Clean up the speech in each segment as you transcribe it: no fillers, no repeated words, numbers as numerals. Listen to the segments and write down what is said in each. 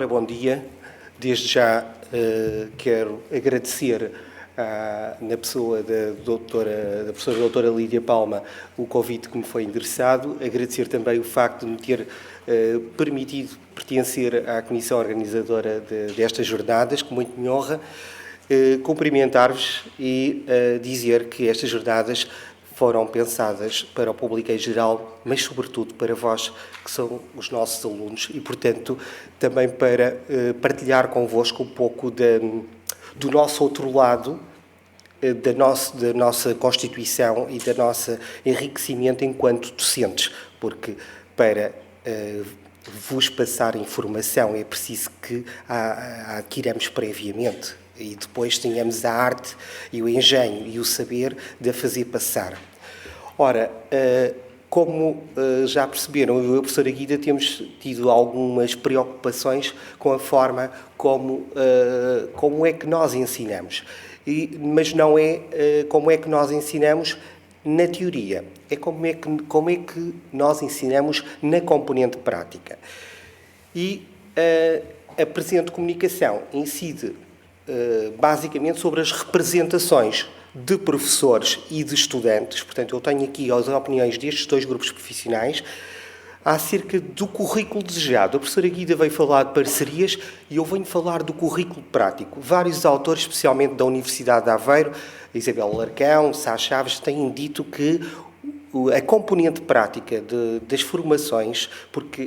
Ora, bom dia. Desde já quero agradecer na pessoa da professora doutora Lídia Palma o convite que me foi endereçado, agradecer também o facto de me ter permitido pertencer à comissão organizadora destas jornadas, que muito me honra, cumprimentar-vos e dizer que estas jornadas foram pensadas para o público em geral, mas sobretudo para vós, que são os nossos alunos, e, portanto, também para partilhar convosco um pouco do nosso outro lado, da nossa constituição e da nossa enriquecimento enquanto docentes, porque para vos passar informação é preciso que a adquiramos previamente e depois tenhamos a arte e o engenho e o saber de a fazer passar. Ora, como já perceberam, eu e a professora Guida temos tido algumas preocupações com a forma como é que nós ensinamos. Mas não é como é que nós ensinamos na teoria, é como é que nós ensinamos na componente prática. E a presente comunicação incide basicamente sobre as representações de professores e de estudantes. Portanto, eu tenho aqui as opiniões destes dois grupos profissionais acerca do currículo desejado. A professora Guida veio falar de parcerias e eu venho falar do currículo prático. Vários autores, especialmente da Universidade de Aveiro, Isabel Larcão, Sá Chaves, têm dito que a componente prática das formações, porque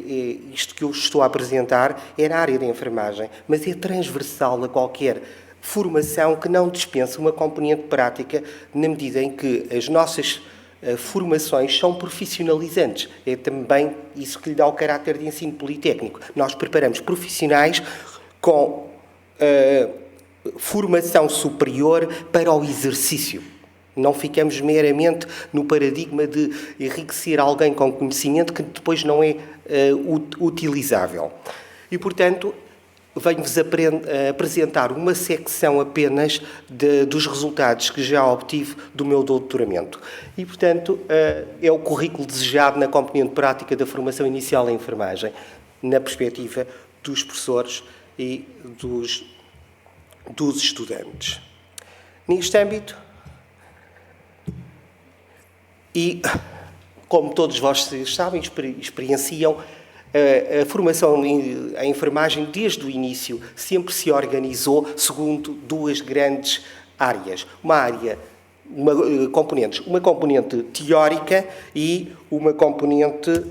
isto que eu estou a apresentar é na área da enfermagem, mas é transversal a qualquer formação que não dispensa uma componente prática, na medida em que as nossas formações são profissionalizantes. É também isso que lhe dá o caráter de ensino politécnico. Nós preparamos profissionais com formação superior para o exercício. Não ficamos meramente no paradigma de enriquecer alguém com conhecimento que depois não é utilizável. E, portanto, venho-vos apresentar uma secção apenas dos resultados que já obtive do meu doutoramento. E, portanto, é o currículo desejado na componente prática da formação inicial em enfermagem, na perspectiva dos professores e dos estudantes. Neste âmbito, e como todos vocês sabem, experienciam, a formação em enfermagem, desde o início, sempre se organizou segundo duas grandes áreas. Uma componente teórica e uma componente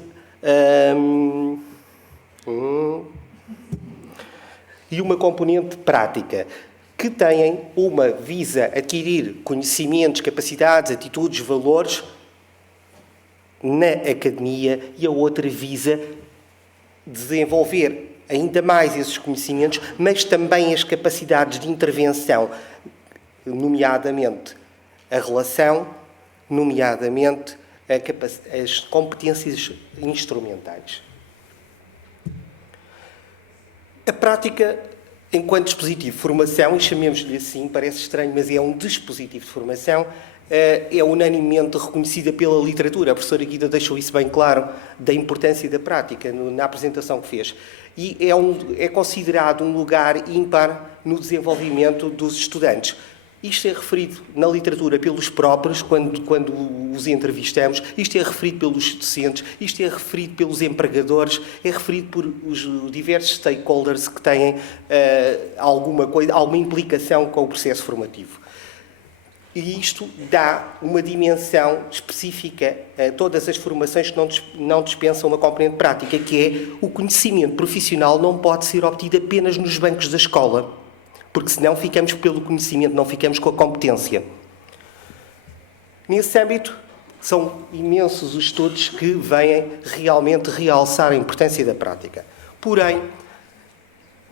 prática, que têm uma visa adquirir conhecimentos, capacidades, atitudes, valores na academia e a outra visa desenvolver ainda mais esses conhecimentos, mas também as capacidades de intervenção, nomeadamente a relação, nomeadamente as competências instrumentais. A prática, enquanto dispositivo de formação, e chamemos-lhe assim, parece estranho, mas é um dispositivo de formação, é unanimemente reconhecida pela literatura. A professora Guida deixou isso bem claro, da importância da prática na apresentação que fez. E é considerado um lugar ímpar no desenvolvimento dos estudantes. Isto é referido na literatura pelos próprios, quando os entrevistamos, isto é referido pelos docentes, isto é referido pelos empregadores, é referido por os diversos stakeholders que têm alguma implicação com o processo formativo. E isto dá uma dimensão específica a todas as formações que não dispensam uma componente prática, que é o conhecimento profissional não pode ser obtido apenas nos bancos da escola, porque senão ficamos pelo conhecimento, não ficamos com a competência. Nesse âmbito, são imensos os estudos que vêm realmente realçar a importância da prática. Porém,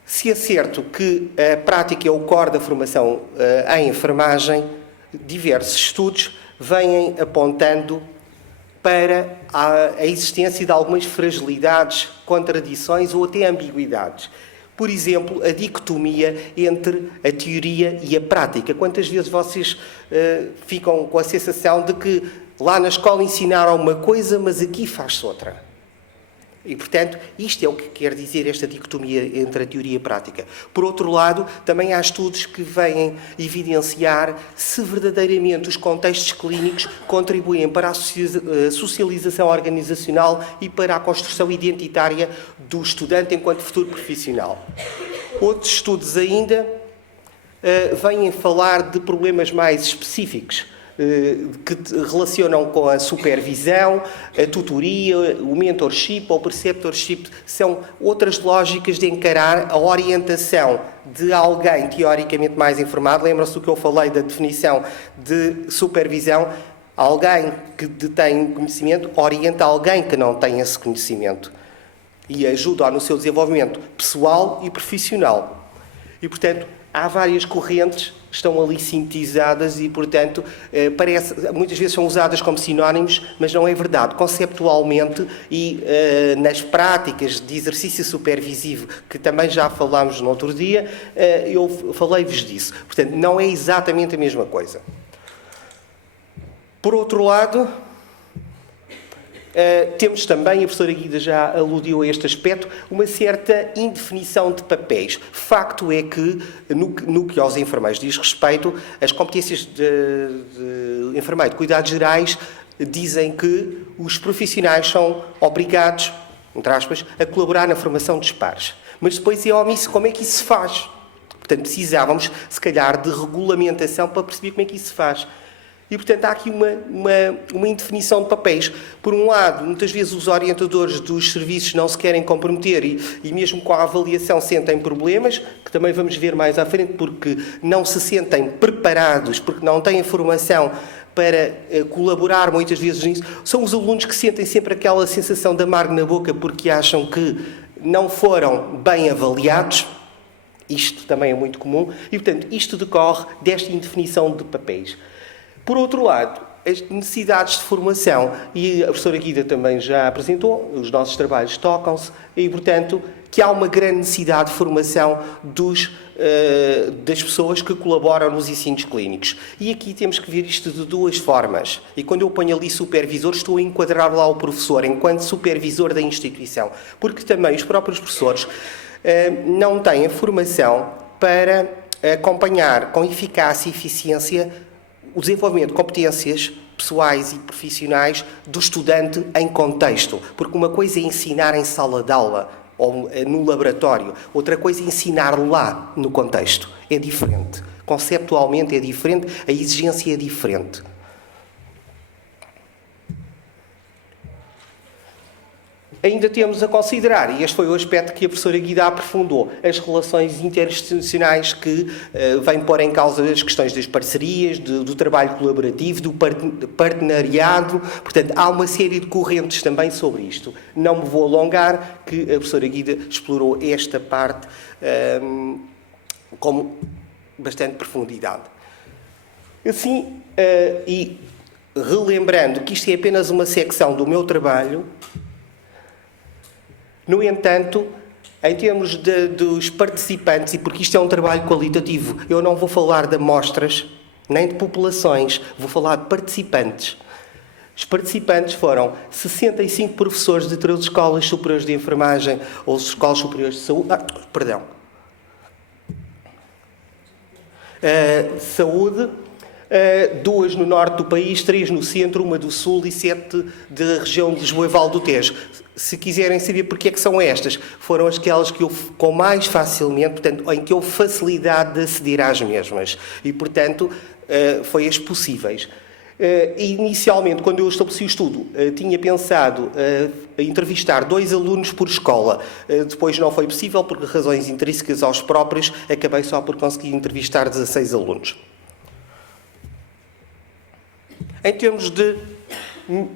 se é certo que a prática é o core da formação em enfermagem, diversos estudos vêm apontando para a existência de algumas fragilidades, contradições ou até ambiguidades. Por exemplo, a dicotomia entre a teoria e a prática. Quantas vezes vocês ficam com a sensação de que lá na escola ensinaram uma coisa, mas aqui faz-se outra? E, portanto, isto é o que quer dizer esta dicotomia entre a teoria e a prática. Por outro lado, também há estudos que vêm evidenciar se verdadeiramente os contextos clínicos contribuem para a socialização organizacional e para a construção identitária do estudante enquanto futuro profissional. Outros estudos ainda vêm falar de problemas mais específicos, que relacionam com a supervisão, a tutoria, o mentorship ou o preceptorship. São outras lógicas de encarar a orientação de alguém teoricamente mais informado. Lembram-se do que eu falei da definição de supervisão? Alguém que detém conhecimento orienta alguém que não tem esse conhecimento e ajuda no seu desenvolvimento pessoal e profissional. E, portanto, há várias correntes que estão ali sintetizadas e, portanto, muitas vezes são usadas como sinónimos, mas não é verdade. Conceptualmente e nas práticas de exercício supervisivo, que também já falámos no outro dia, eu falei-vos disso. Portanto, não é exatamente a mesma coisa. Por outro lado, temos também, a professora Guida já aludiu a este aspecto, uma certa indefinição de papéis. Facto é que, no que aos enfermeiros diz respeito, as competências de enfermeiro de cuidados gerais dizem que os profissionais são obrigados, entre aspas, a colaborar na formação dos pares. Mas depois é omisso como é que isso se faz. Portanto, precisávamos, se calhar, de regulamentação para perceber como é que isso se faz. E, portanto, há aqui uma indefinição de papéis. Por um lado, muitas vezes os orientadores dos serviços não se querem comprometer e mesmo com a avaliação sentem problemas, que também vamos ver mais à frente, porque não se sentem preparados, porque não têm formação para colaborar muitas vezes nisso. São os alunos que sentem sempre aquela sensação de amargo na boca porque acham que não foram bem avaliados. Isto também é muito comum. E, portanto, isto decorre desta indefinição de papéis. Por outro lado, as necessidades de formação, e a professora Guida também já apresentou, os nossos trabalhos tocam-se, e, portanto, que há uma grande necessidade de formação das pessoas que colaboram nos ensinos clínicos. E aqui temos que ver isto de duas formas. E quando eu ponho ali supervisor, estou a enquadrar lá o professor enquanto supervisor da instituição. Porque também os próprios professores não têm a formação para acompanhar com eficácia e eficiência o desenvolvimento de competências pessoais e profissionais do estudante em contexto. Porque uma coisa é ensinar em sala de aula ou no laboratório, outra coisa é ensinar lá no contexto. É diferente. Conceptualmente é diferente, a exigência é diferente. Ainda temos a considerar, e este foi o aspecto que a professora Guida aprofundou, as relações interinstitucionais que vêm pôr em causa as questões das parcerias, do trabalho colaborativo, do partenariado. Portanto, há uma série de correntes também sobre isto. Não me vou alongar, que a professora Guida explorou esta parte com bastante profundidade. Assim, e relembrando que isto é apenas uma secção do meu trabalho, no entanto, em termos dos participantes, e porque isto é um trabalho qualitativo, eu não vou falar de amostras, nem de populações, vou falar de participantes. Os participantes foram 65 professores de 13 escolas superiores de enfermagem ou escolas superiores de saúde. Saúde. 2 no norte do país, 3 no centro, 1 do sul e 7 da região de Lisboa e Val do Tejo. Se quiserem saber porque é que são estas, foram aquelas que eu, com mais facilmente, portanto, em que houve facilidade de aceder às mesmas. E, portanto, foi as possíveis. Inicialmente, quando eu estabeleci o estudo, tinha pensado entrevistar 2 alunos por escola. Depois não foi possível, por razões intrínsecas aos próprios, acabei só por conseguir entrevistar 16 alunos. Em termos de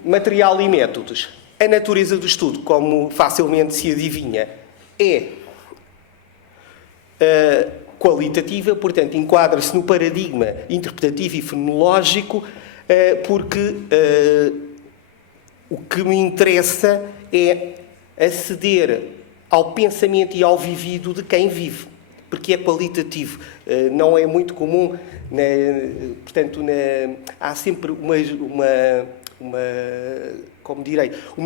material e métodos, a natureza do estudo, como facilmente se adivinha, é qualitativa, portanto, enquadra-se no paradigma interpretativo e fenomenológico, porque o que me interessa é aceder ao pensamento e ao vivido de quem vive, porque é qualitativo. Não é muito comum, portanto, há sempre uma uma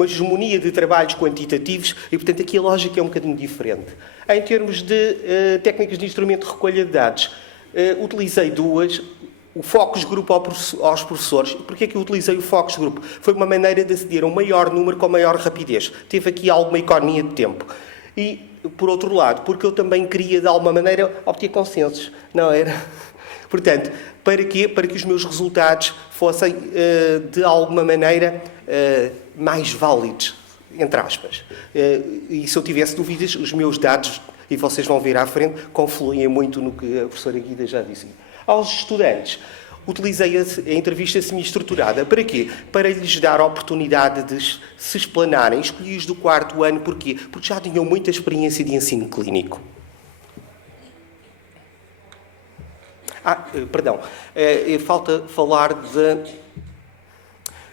hegemonia de trabalhos quantitativos e, portanto, aqui a lógica é um bocadinho diferente. Em termos de técnicas de instrumento de recolha de dados, utilizei duas. O focus group aos professores. Porquê é que eu utilizei o focus group? Foi uma maneira de aceder a um maior número com maior rapidez. Teve aqui alguma economia de tempo. E, por outro lado, porque eu também queria, de alguma maneira, obter consensos. Não era? Portanto, para quê? Para que os meus resultados fossem, de alguma maneira, mais válidos, entre aspas. E se eu tivesse dúvidas, os meus dados, e vocês vão ver à frente, confluem muito no que a professora Guida já disse. Aos estudantes, utilizei a entrevista semi-estruturada. Para quê? Para lhes dar a oportunidade de se explanarem. Escolhi-os do 4º ano. Porquê? Porque já tinham muita experiência de ensino clínico. Perdão. Falta falar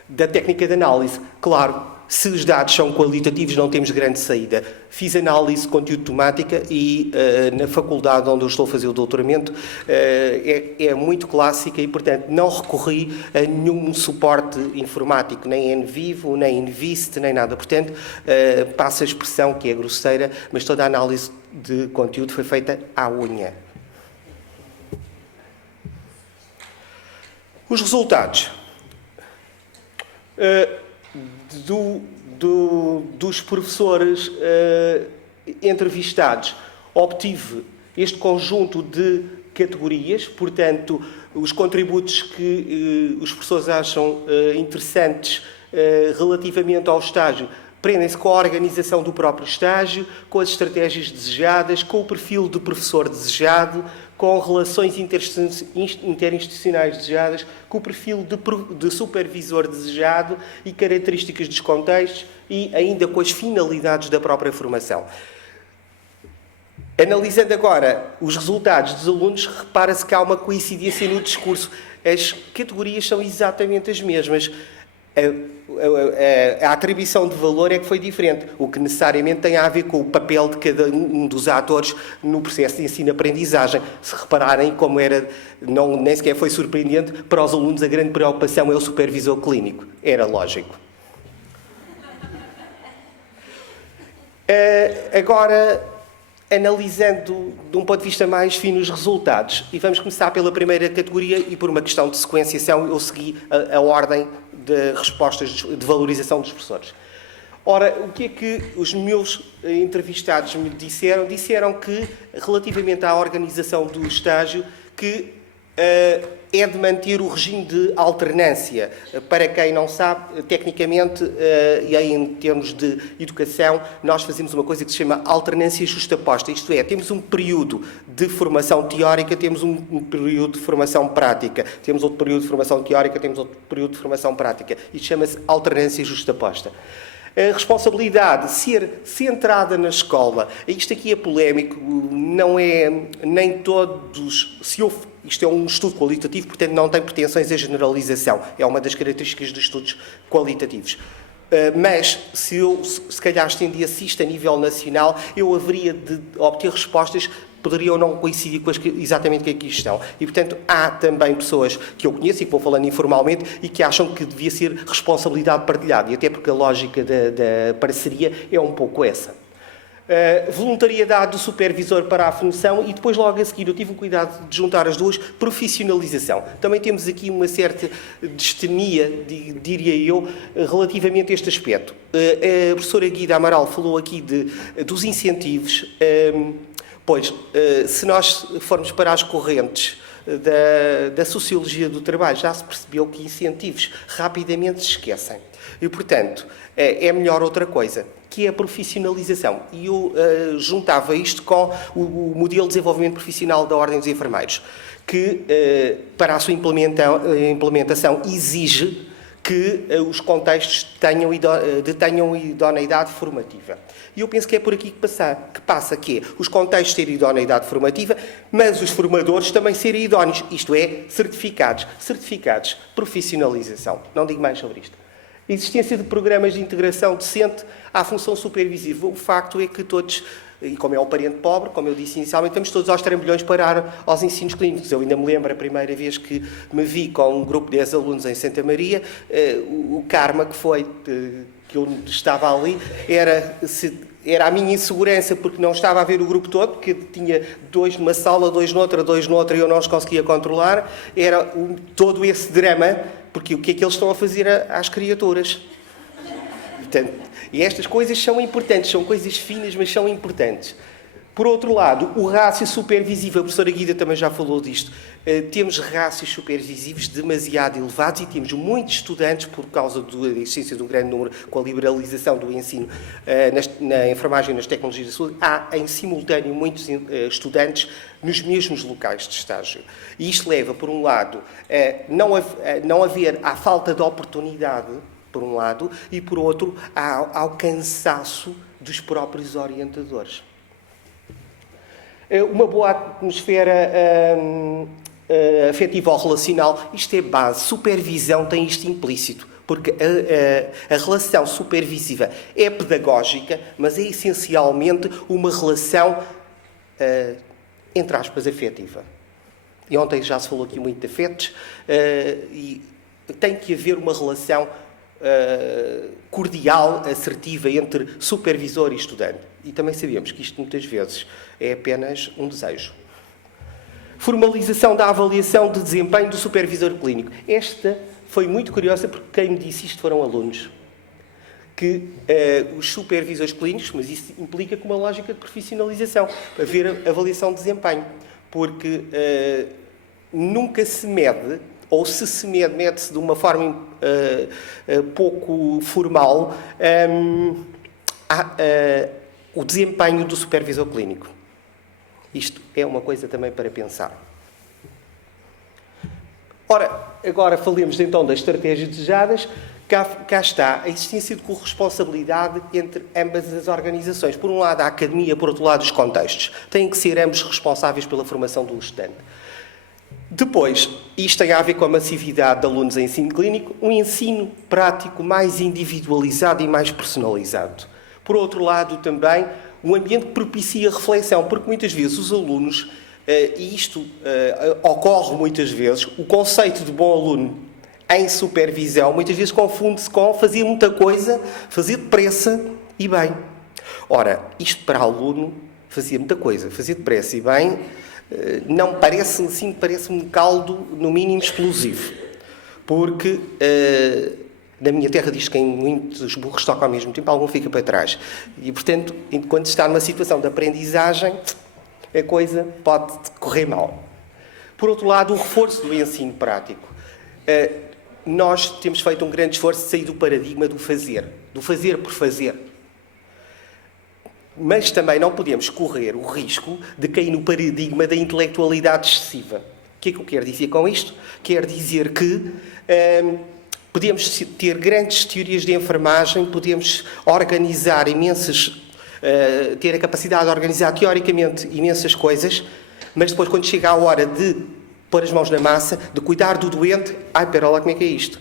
da técnica de análise. Claro, se os dados são qualitativos, não temos grande saída. Fiz análise de conteúdo temática e na faculdade onde eu estou a fazer o doutoramento é muito clássica e, portanto, não recorri a nenhum suporte informático, nem NVivo, nem NVIST, nem nada. Portanto, passo a expressão que é grosseira, mas toda a análise de conteúdo foi feita à unha. Os resultados. Dos professores entrevistados, obtive este conjunto de categorias, portanto, os contributos que os professores acham interessantes relativamente ao estágio prendem-se com a organização do próprio estágio, com as estratégias desejadas, com o perfil de professor desejado, com relações interinstitucionais desejadas, com o perfil de supervisor desejado e características dos contextos e ainda com as finalidades da própria formação. Analisando agora os resultados dos alunos, repara-se que há uma coincidência no discurso. As categorias são exatamente as mesmas. A atribuição de valor é que foi diferente, o que necessariamente tem a ver com o papel de cada um dos atores no processo de ensino-aprendizagem. Se repararem, como era, nem sequer foi surpreendente, para os alunos a grande preocupação é o supervisor clínico. Era lógico. Agora, analisando de um ponto de vista mais fino os resultados, e vamos começar pela primeira categoria e por uma questão de sequenciação eu segui a ordem de respostas de valorização dos professores. Ora, o que é que os meus entrevistados me disseram? Disseram que, relativamente à organização do estágio, que é de manter o regime de alternância. Para quem não sabe, tecnicamente, e em termos de educação, nós fazemos uma coisa que se chama alternância justaposta. Isto é, temos um período de formação teórica, temos um período de formação prática. Temos outro período de formação teórica, temos outro período de formação prática. Isto chama-se alternância justaposta. A responsabilidade de ser centrada na escola, isto aqui é polémico, não é nem todos, isto é um estudo qualitativo, portanto não tem pretensões a generalização, é uma das características dos estudos qualitativos. Mas se calhar estendesse isto a nível nacional, eu haveria de obter respostas que poderiam não coincidir com exatamente que aqui estão. E, portanto, há também pessoas que eu conheço e que vou falando informalmente e que acham que devia ser responsabilidade partilhada. E até porque a lógica da parceria é um pouco essa. Voluntariedade do supervisor para a função e depois logo a seguir eu tive o cuidado de juntar as duas, profissionalização. Também temos aqui uma certa destenia, diria eu, relativamente a este aspecto. A professora Guida Amaral falou aqui dos incentivos. Pois, se nós formos para as correntes da sociologia do trabalho, já se percebeu que incentivos rapidamente se esquecem. E, portanto, é melhor outra coisa, que é a profissionalização. E eu juntava isto com o modelo de desenvolvimento profissional da Ordem dos Enfermeiros, que, para a sua implementação, exige que os contextos detenham idoneidade formativa. E eu penso que é por aqui que passa, que é os contextos terem idoneidade formativa, mas os formadores também serem idóneos, isto é, certificados. Certificados, profissionalização. Não digo mais sobre isto. Existência de programas de integração decente à função supervisiva. O facto é que todos E como é um parente pobre, como eu disse inicialmente, estamos todos aos trambolhões para ir aos ensinos clínicos. Eu ainda me lembro a primeira vez que me vi com um grupo de 10 alunos em Santa Maria, o karma que foi, que eu estava ali, era a minha insegurança, porque não estava a ver o grupo todo, porque tinha 2 numa sala, 2 noutra, e eu não os conseguia controlar. Era todo esse drama, porque o que é que eles estão a fazer às criaturas? Portanto, e estas coisas são importantes, são coisas finas, mas são importantes. Por outro lado, o rácio supervisível, a professora Guida também já falou disto, temos rácios supervisivos demasiado elevados e temos muitos estudantes, por causa da existência de um grande número, com a liberalização do ensino na enfermagem e nas tecnologias da saúde, há em simultâneo muitos estudantes nos mesmos locais de estágio. E isto leva, por um lado, não haver a falta de oportunidade, por um lado, e por outro, ao cansaço dos próprios orientadores. Uma boa atmosfera afetiva ou relacional, isto é base. Supervisão tem isto implícito, porque a relação supervisiva é pedagógica, mas é essencialmente uma relação, entre aspas, afetiva. E ontem já se falou aqui muito de afetos, e tem que haver uma relação cordial, assertiva entre supervisor e estudante. E também sabemos que isto muitas vezes é apenas um desejo. Formalização da avaliação de desempenho do supervisor clínico. Esta foi muito curiosa porque quem me disse isto foram alunos. Que os supervisores clínicos, mas isso implica com uma lógica de profissionalização, haver avaliação de desempenho. Porque nunca se mede, ou se mede, mede-se de uma forma pouco formal, o desempenho do supervisor clínico. Isto é uma coisa também para pensar. Ora, agora falemos então das estratégias desejadas. Cá está a existência de corresponsabilidade entre ambas as organizações. Por um lado, a academia, por outro lado, os contextos. Têm que ser ambos responsáveis pela formação do estudante. Depois, isto tem a ver com a massividade de alunos em ensino clínico, um ensino prático mais individualizado e mais personalizado. Por outro lado, também, um ambiente que propicia reflexão, porque muitas vezes os alunos, e isto ocorre muitas vezes, o conceito de bom aluno em supervisão, muitas vezes confunde-se com fazer muita coisa, fazer depressa e bem. Ora, isto para aluno, fazer muita coisa, fazer depressa e bem, não parece assim, parece-me um caldo, no mínimo, explosivo. Porque na minha terra diz que em muitos burros tocam ao mesmo tempo, algum fica para trás. E, portanto, enquanto está numa situação de aprendizagem, a coisa pode correr mal. Por outro lado, o reforço do ensino prático. Nós temos feito um grande esforço de sair do paradigma do fazer por fazer. Mas também não podemos correr o risco de cair no paradigma da intelectualidade excessiva. O que é que eu quero dizer com isto? Quero dizer que podemos ter grandes teorias de enfermagem, podemos organizar ter a capacidade de organizar teoricamente imensas coisas, mas depois, quando chega a hora de pôr as mãos na massa, de cuidar do doente, espera lá, como é que é isto?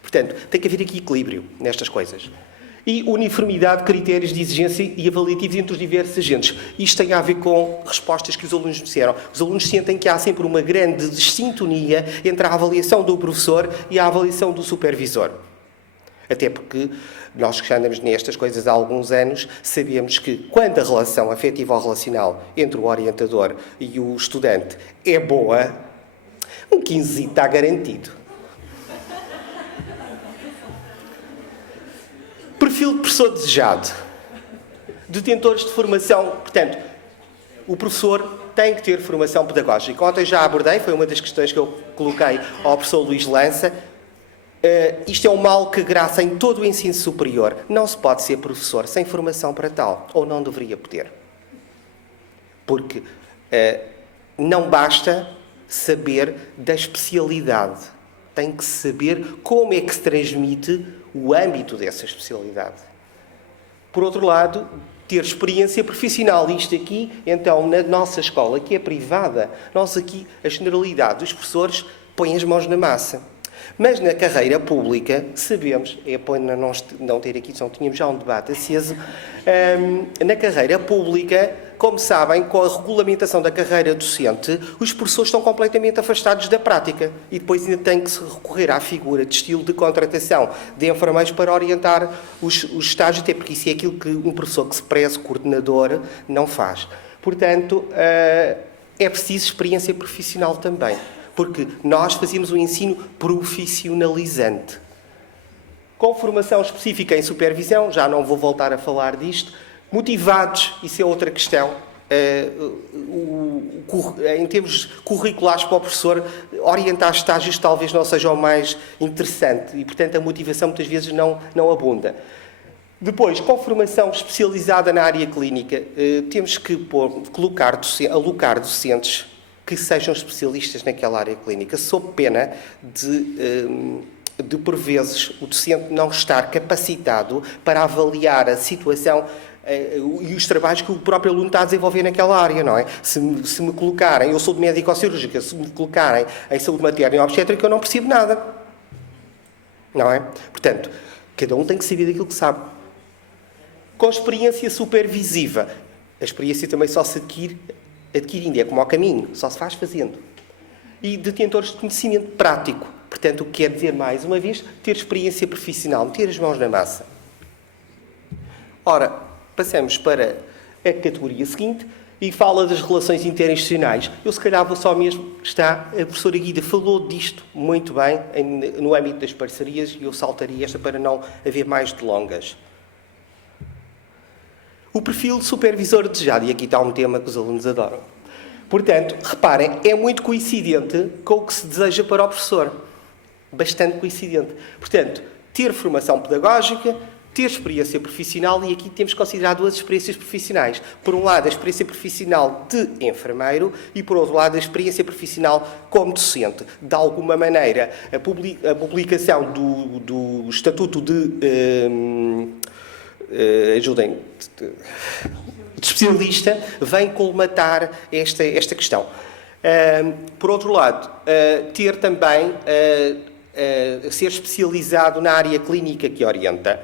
Portanto, tem que haver aqui equilíbrio nestas coisas. E uniformidade de critérios de exigência e avaliativos entre os diversos agentes. Isto tem a ver com respostas que os alunos me disseram. Os alunos sentem que há sempre uma grande desintonia entre a avaliação do professor e a avaliação do supervisor. Até porque nós que já andamos nestas coisas há alguns anos, sabemos que quando a relação afetiva ou relacional entre o orientador e o estudante é boa, um 15 está garantido. Perfil de professor desejado. Detentores de formação. Portanto, o professor tem que ter formação pedagógica. Ontem já abordei, foi uma das questões que eu coloquei ao professor Luís Lança. Isto é um mal que graça em todo o ensino superior. Não se pode ser professor sem formação para tal, ou não deveria poder. Porque não basta saber da especialidade. Tem que saber como é que se transmite o âmbito dessa especialidade. Por outro lado, ter experiência profissional. Isto aqui, então, na nossa escola, que é privada, nós aqui, a generalidade dos professores põe as mãos na massa. Mas na carreira pública, sabemos, é pena não ter aqui, senão tínhamos já um debate aceso, na carreira pública, como sabem, com a regulamentação da carreira docente, os professores estão completamente afastados da prática e depois ainda tem que se recorrer à figura de estilo de contratação de enfermeiros para orientar os estágios, até porque isso é aquilo que um professor que se preze coordenador não faz. Portanto, é preciso experiência profissional também, porque nós fazemos um ensino profissionalizante. Com formação específica em supervisão, já não vou voltar a falar disto. Motivados, isso é outra questão. Em termos curriculares para o professor, orientar estágios talvez não seja o mais interessante e, portanto, a motivação muitas vezes não abunda. Depois, com formação especializada na área clínica, temos que alocar docentes que sejam especialistas naquela área clínica, sob pena de por vezes, o docente não estar capacitado para avaliar a situação e os trabalhos que o próprio aluno está a desenvolver naquela área, não é? Se me colocarem, eu sou de médico-cirúrgica, se me colocarem em saúde materna e obstétrica, eu não percebo nada. Não é? Portanto, cada um tem que saber daquilo que sabe. Com experiência supervisiva. A experiência também só se adquirindo, é como ao caminho, só se faz fazendo. E detentores de conhecimento prático. Portanto, o que quer dizer, mais uma vez, ter experiência profissional, meter as mãos na massa. Ora, passamos para a categoria seguinte e fala das relações interinstitucionais. Eu, se calhar, vou só mesmo... A professora Guida falou disto muito bem no âmbito das parcerias e eu saltaria esta para não haver mais delongas. O perfil de supervisor desejado, e aqui está um tema que os alunos adoram. Portanto, reparem, é muito coincidente com o que se deseja para o professor. Bastante coincidente. Portanto, ter formação pedagógica, ter experiência profissional, e aqui temos que considerar duas experiências profissionais. Por um lado, a experiência profissional de enfermeiro e, por outro lado, a experiência profissional como docente. De alguma maneira, a publicação do Estatuto de especialista vem colmatar esta questão. Por outro lado, ter também ser especializado na área clínica que orienta.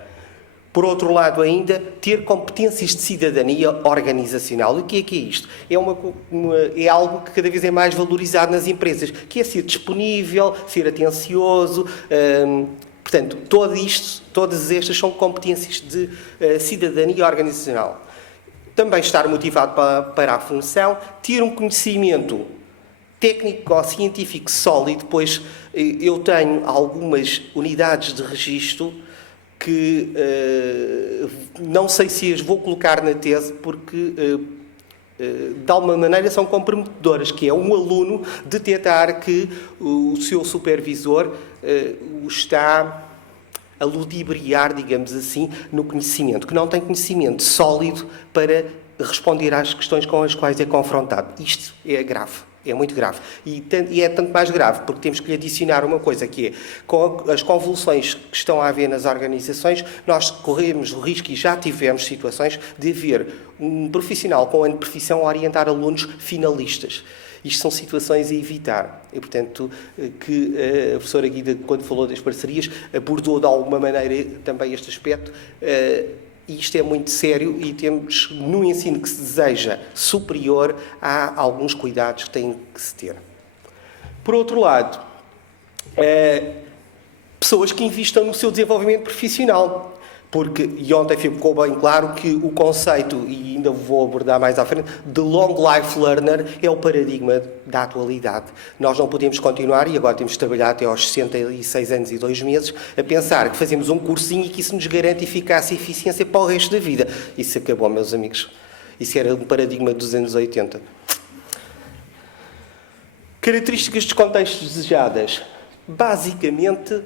Por outro lado ainda, ter competências de cidadania organizacional. O que é isto? É algo que cada vez é mais valorizado nas empresas, que é ser disponível, ser atencioso. Portanto, todas estas são competências de cidadania organizacional. Também estar motivado para a função, ter um conhecimento técnico-científico sólido, pois eu tenho algumas unidades de registro que não sei se as vou colocar na tese, porque de alguma maneira são comprometedoras, que é um aluno detectar que o seu supervisor o está a ludibriar, digamos assim, no conhecimento, que não tem conhecimento sólido para responder às questões com as quais é confrontado. Isto é grave. É muito grave. E é tanto mais grave porque temos que lhe adicionar uma coisa, que é, com as convulsões que estão a haver nas organizações, nós corremos o risco, e já tivemos situações, de haver um profissional com ano de profissão a orientar alunos finalistas. Isto são situações a evitar. E, portanto, que a professora Guida, quando falou das parcerias, abordou de alguma maneira também este aspecto. E isto é muito sério e temos, no ensino que se deseja superior, há alguns cuidados que têm que se ter. Por outro lado, pessoas que investam no seu desenvolvimento profissional. Porque, e ontem ficou bem claro que o conceito, e ainda vou abordar mais à frente, de long life learner é o paradigma da atualidade. Nós não podemos continuar, e agora temos de trabalhar até aos 66 anos e 2 meses, a pensar que fazemos um cursinho e que isso nos garante eficácia e eficiência para o resto da vida. Isso acabou, meus amigos. Isso era um paradigma dos anos 80. Características dos contextos desejadas. Basicamente,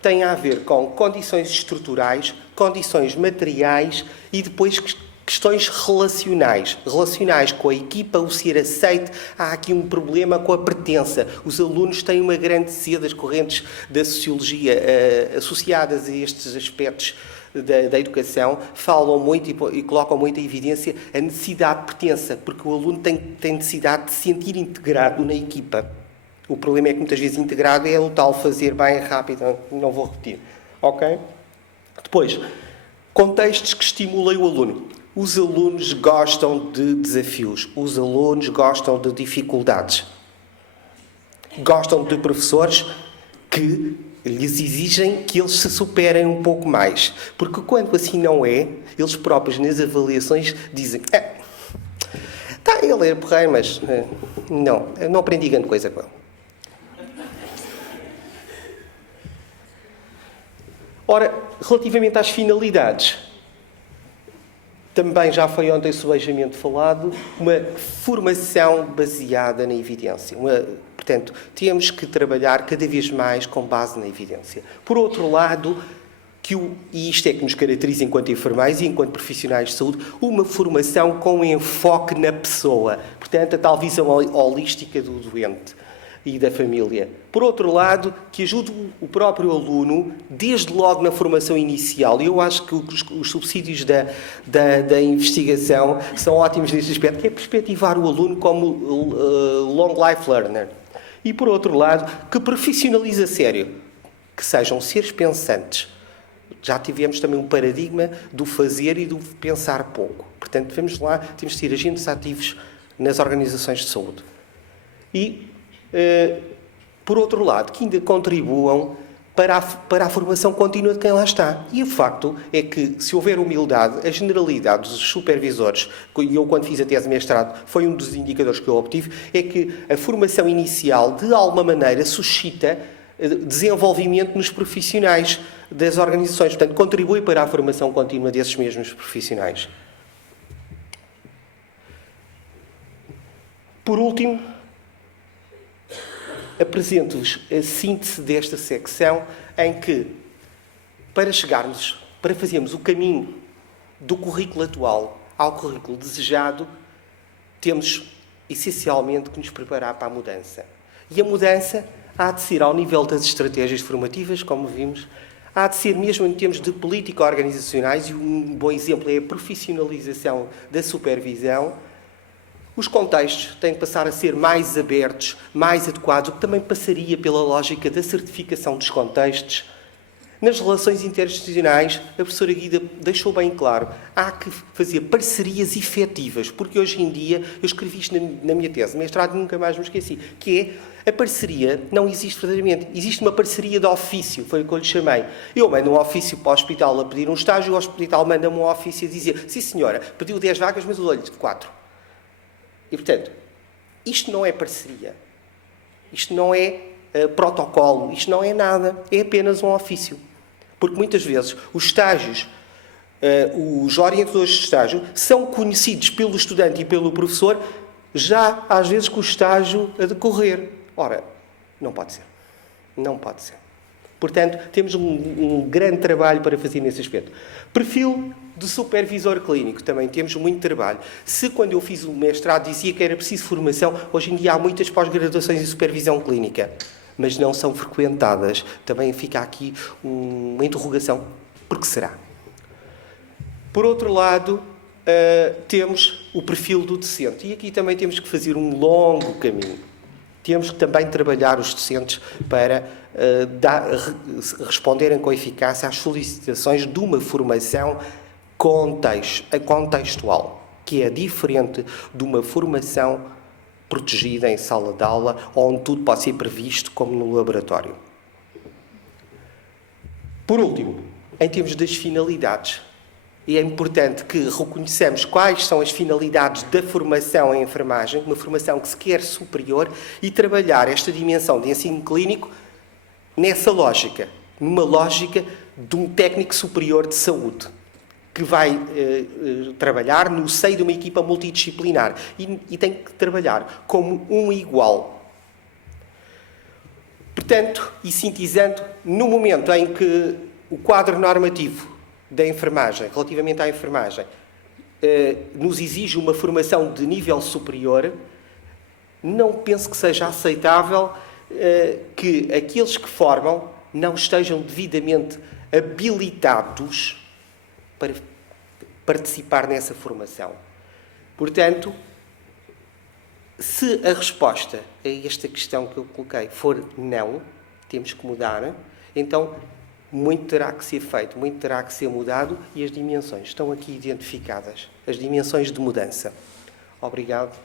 tem a ver com condições estruturais, condições materiais e depois questões relacionais. Relacionais com a equipa, o ser aceite. Há aqui um problema com a pertença. Os alunos têm uma grande sede, as correntes da sociologia associadas a estes aspectos da educação falam muito e colocam muito em evidência a necessidade de pertença, porque o aluno tem necessidade de se sentir integrado na equipa. O problema é que muitas vezes integrado é o tal fazer bem rápido, não vou repetir. Ok? Depois, contextos que estimulem o aluno. Os alunos gostam de desafios, os alunos gostam de dificuldades. Gostam de professores que lhes exigem que eles se superem um pouco mais. Porque quando assim não é, eles próprios nas avaliações dizem ele é porreiro, mas eu não aprendi grande coisa com ele. Ora, relativamente às finalidades, também já foi ontem subejamente falado, uma formação baseada na evidência. Portanto, temos que trabalhar cada vez mais com base na evidência. Por outro lado, e isto é que nos caracteriza enquanto enfermeiros e enquanto profissionais de saúde, uma formação com enfoque na pessoa. Portanto, a tal visão holística do doente e da família. Por outro lado, que ajude o próprio aluno, desde logo na formação inicial. E eu acho que os subsídios da investigação são ótimos neste aspecto, que é perspectivar o aluno como long life learner. E, por outro lado, que profissionalize a sério, que sejam seres pensantes. Já tivemos também um paradigma do fazer e do pensar pouco. Portanto, vamos lá, temos de ser agentes ativos nas organizações de saúde. E, por outro lado, que ainda contribuam para a formação contínua de quem lá está. E o facto é que, se houver humildade, a generalidade dos supervisores, e eu quando fiz a tese de mestrado, foi um dos indicadores que eu obtive, é que a formação inicial, de alguma maneira, suscita desenvolvimento nos profissionais das organizações. Portanto, contribui para a formação contínua desses mesmos profissionais. Por último, apresento-vos a síntese desta secção em que, para fazermos o caminho do currículo atual ao currículo desejado, temos essencialmente que nos preparar para a mudança. E a mudança há de ser ao nível das estratégias formativas, como vimos, há de ser mesmo em termos de política organizacionais, e um bom exemplo é a profissionalização da supervisão. Os contextos têm que passar a ser mais abertos, mais adequados, o que também passaria pela lógica da certificação dos contextos. Nas relações interinstitucionais, a professora Guida deixou bem claro, há que fazer parcerias efetivas, porque hoje em dia, eu escrevi isto na minha tese, mestrado nunca mais me esqueci, que é a parceria não existe verdadeiramente. Existe uma parceria de ofício, foi o que eu lhe chamei. Eu mando um ofício para o hospital a pedir um estágio, o hospital manda-me um ofício a dizer, sim senhora, pediu 10 vagas, mas eu dou-lhe 4. E, portanto, isto não é parceria. Isto não é protocolo. Isto não é nada. É apenas um ofício. Porque, muitas vezes, os estágios, os orientadores de estágio, são conhecidos pelo estudante e pelo professor, já, às vezes, com o estágio a decorrer. Ora, não pode ser. Não pode ser. Portanto, temos um grande trabalho para fazer nesse aspecto. Perfil de supervisor clínico, também temos muito trabalho. Se quando eu fiz o mestrado dizia que era preciso formação, hoje em dia há muitas pós-graduações em supervisão clínica, mas não são frequentadas. Também fica aqui uma interrogação. Por que será? Por outro lado, temos o perfil do docente. E aqui também temos que fazer um longo caminho. Temos que também trabalhar os docentes para responderem com eficácia às solicitações de uma formação contextual, que é diferente de uma formação protegida em sala de aula, onde tudo pode ser previsto como no laboratório. Por último, em termos das finalidades, e é importante que reconheçamos quais são as finalidades da formação em enfermagem, uma formação que se quer superior, e trabalhar esta dimensão de ensino clínico nessa lógica, numa lógica de um técnico superior de saúde, que vai trabalhar no seio de uma equipa multidisciplinar e tem que trabalhar como um igual. Portanto, e sintetizando, no momento em que o quadro normativo da enfermagem, relativamente à enfermagem, nos exige uma formação de nível superior, não penso que seja aceitável que aqueles que formam não estejam devidamente habilitados para participar nessa formação. Portanto, Se a resposta a esta questão que eu coloquei for não, temos que mudar, então muito terá que ser feito, muito terá que ser mudado e as dimensões estão aqui identificadas, as dimensões de mudança. Obrigado.